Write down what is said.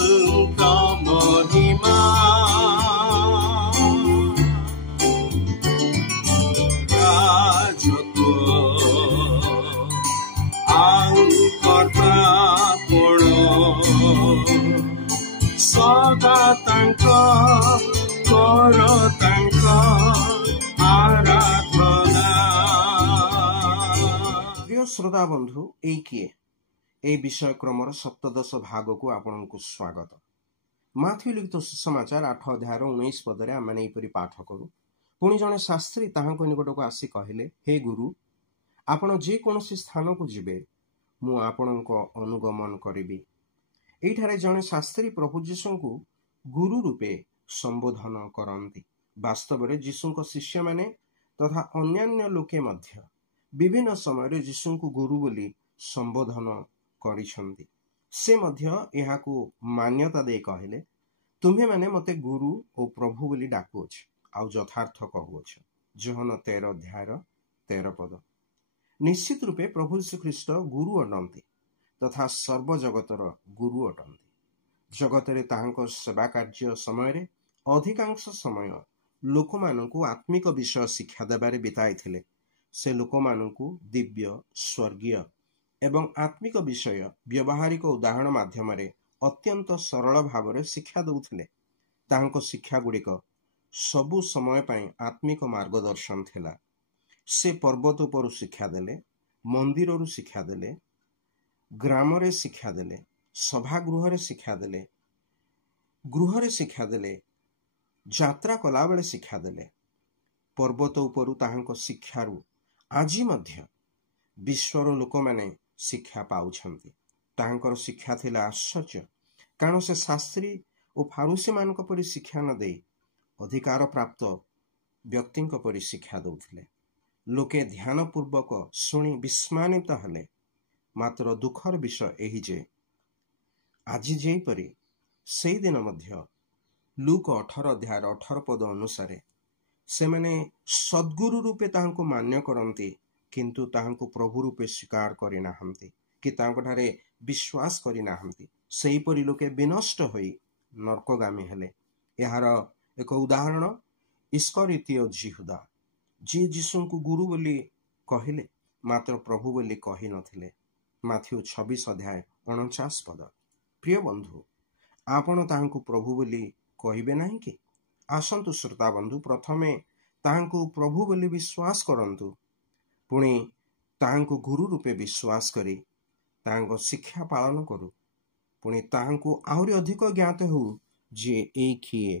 ଯୀଶୁଙ୍କ ମହିମା ସଦା ତାଙ୍କ କର ତାଙ୍କ ଆରାଧନା। ପ୍ରିୟ ଶ୍ରୋତା ବନ୍ଧୁ, ଏଇ କିଏ এই বিষয় ক্রমর 17 ভাগକୁ ଆପଣଙ୍କୁ ସ୍ୱାଗତ। ମାଥ୍ୟୁ ଲିଖିତ ସୁସମାଚାର 8 ଅଧ୍ୟାୟର 19 ପଦରେ ଆମେ ଏହିପରି ପାଠ କରୁ। ପୁଣି ଜଣେ ଶାସ୍ତ୍ରୀ ତାହାଙ୍କ ନିକଟକୁ ଆସି କହିଲେ, ହେ ଗୁରୁ, ଆପଣ ଯେକୌଣସି ସ୍ଥାନକୁ ଯିବେ ମୁଁ ଆପଣଙ୍କ ଅନୁଗମନ କରିବି। ଏଇଠାରେ ଜଣେ ଶାସ୍ତ୍ରୀ ପ୍ରଭୁ ଯୀଶୁଙ୍କୁ ଗୁରୁ ରୂପେ ସମ୍ବୋଧନ କରନ୍ତି। ବାସ୍ତବରେ ଯୀଶୁଙ୍କ ଶିଷ୍ୟମାନେ ତଥା ଅନ୍ୟାନ୍ୟ ଲୋକେ ମଧ୍ୟ ବିଭିନ୍ନ ସମୟରେ ଯୀଶୁଙ୍କୁ ଗୁରୁ ବୋଲି ସମ୍ବୋଧନ କରିଛନ୍ତି। ସେ ମଧ୍ୟ ଏହାକୁ ମାନ୍ୟତା ଦେଇ କହିଲେ, ତୁମ୍ଭେମାନେ ମୋତେ ଗୁରୁ ଓ ପ୍ରଭୁ ବୋଲି ଡାକୁଅଛ ଆଉ ଯଥାର୍ଥ କହୁଅଛ। ଯୋହନ 13 ଅଧ୍ୟାୟର 13 ପଦ। ନିଶ୍ଚିତ ରୂପେ ପ୍ରଭୁ ଶ୍ରୀଖ୍ରୀଷ୍ଟ ଗୁରୁ ଅଟନ୍ତି ତଥା ସର୍ବଜଗତର ଗୁରୁ ଅଟନ୍ତି। ଜଗତରେ ତାହାଙ୍କ ସେବା କାର୍ଯ୍ୟ ସମୟରେ ଅଧିକାଂଶ ସମୟ ଲୋକମାନଙ୍କୁ ଆତ୍ମିକ ବିଷୟ ଶିକ୍ଷା ଦେବାରେ ବିତାଇଥିଲେ। ସେ ଲୋକମାନଙ୍କୁ ଦିବ୍ୟ, ସ୍ୱର୍ଗୀୟ ଏବଂ ଆତ୍ମିକ ବିଷୟ ବ୍ୟବହାରିକ ଉଦାହରଣ ମାଧ୍ୟମରେ ଅତ୍ୟନ୍ତ ସରଳ ଭାବରେ ଶିକ୍ଷା ଦେଉଥିଲେ। ତାହାଙ୍କ ଶିକ୍ଷା ଗୁଡ଼ିକ ସବୁ ସମୟ ପାଇଁ ଆତ୍ମିକ ମାର୍ଗଦର୍ଶନ ଥିଲା। ସେ ପର୍ବତ ଉପରୁ ଶିକ୍ଷା ଦେଲେ, ମନ୍ଦିରରୁ ଶିକ୍ଷା ଦେଲେ, ଗ୍ରାମରେ ଶିକ୍ଷା ଦେଲେ, ସଭାଗୃହରେ ଶିକ୍ଷା ଦେଲେ, ଗୃହରେ ଶିକ୍ଷା ଦେଲେ, ଯାତ୍ରା କଲାବେଳେ ଶିକ୍ଷା ଦେଲେ। ପର୍ବତ ଉପରୁ ତାହାଙ୍କ ଶିକ୍ଷାରୁ ଆଜି ମଧ୍ୟ ବିଶ୍ୱର ଲୋକମାନେ ଶିକ୍ଷା ପାଉଛନ୍ତି। ତାହାଙ୍କର ଶିକ୍ଷା ଥିଲା ଆଶ୍ଚର୍ଯ୍ୟ, କାରଣ ସେ ଶାସ୍ତ୍ରୀ ଓ ଫାରୁସୀମାନଙ୍କ ପରି ଶିକ୍ଷା ନ ଦେଇ ଅଧିକାର ପ୍ରାପ୍ତ ବ୍ୟକ୍ତିଙ୍କ ପରି ଶିକ୍ଷା ଦେଉଥିଲେ। ଲୋକେ ଧ୍ୟାନପୂର୍ବକ ଶୁଣି ବିସ୍ମାନିତ ହେଲେ। ମାତ୍ର ଦୁଃଖର ବିଷୟ ଏହି ଯେ ଆଜି ଯେପରି ସେଇଦିନ ମଧ୍ୟ ଲୁକ 18 ଅଧ୍ୟାୟର 18 ପଦ ଅନୁସାରେ ସେମାନେ ସଦ୍ଗୁରୁ ରୂପେ ତାହାଙ୍କୁ ମାନ୍ୟ କରନ୍ତି, କିନ୍ତୁ ତାହାଙ୍କୁ ପ୍ରଭୁ ରୂପେ ସ୍ୱୀକାର କରିନାହାନ୍ତି କି ତାଙ୍କଠାରେ ବିଶ୍ୱାସ କରିନାହାନ୍ତି। ସେହିପରି ଲୋକେ ବିନଷ୍ଟ ହୋଇ ନର୍କଗାମୀ ହେଲେ। ଏହାର ଏକ ଉଦାହରଣ ଇସ୍କରିତୀୟ ଯିହୁଦା, ଯିଏ ଯୀଶୁଙ୍କୁ ଗୁରୁ ବୋଲି କହିଲେ ମାତ୍ର ପ୍ରଭୁ ବୋଲି କହିନଥିଲେ। ମାଥ୍ୟୁ 26 ଅଧ୍ୟାୟ 49 ପଦ। ପ୍ରିୟ ବନ୍ଧୁ, ଆପଣ ତାହାଙ୍କୁ ପ୍ରଭୁ ବୋଲି କହିବେ ନାହିଁ କି? ଆସନ୍ତୁ ଶ୍ରୋତା ବନ୍ଧୁ, ପ୍ରଥମେ ତାହାଙ୍କୁ ପ୍ରଭୁ ବୋଲି ବିଶ୍ୱାସ କରନ୍ତୁ, ପୁଣି ତାହାଙ୍କୁ ଗୁରୁ ରୂପେ ବିଶ୍ୱାସ କରି ତାହାଙ୍କ ଶିକ୍ଷା ପାଳନ କରୁ। ପୁଣି ତାହାଙ୍କୁ ଆହୁରି ଅଧିକ ଜ୍ଞାତ ହେଉ ଯେ ଏଇ କିଏ,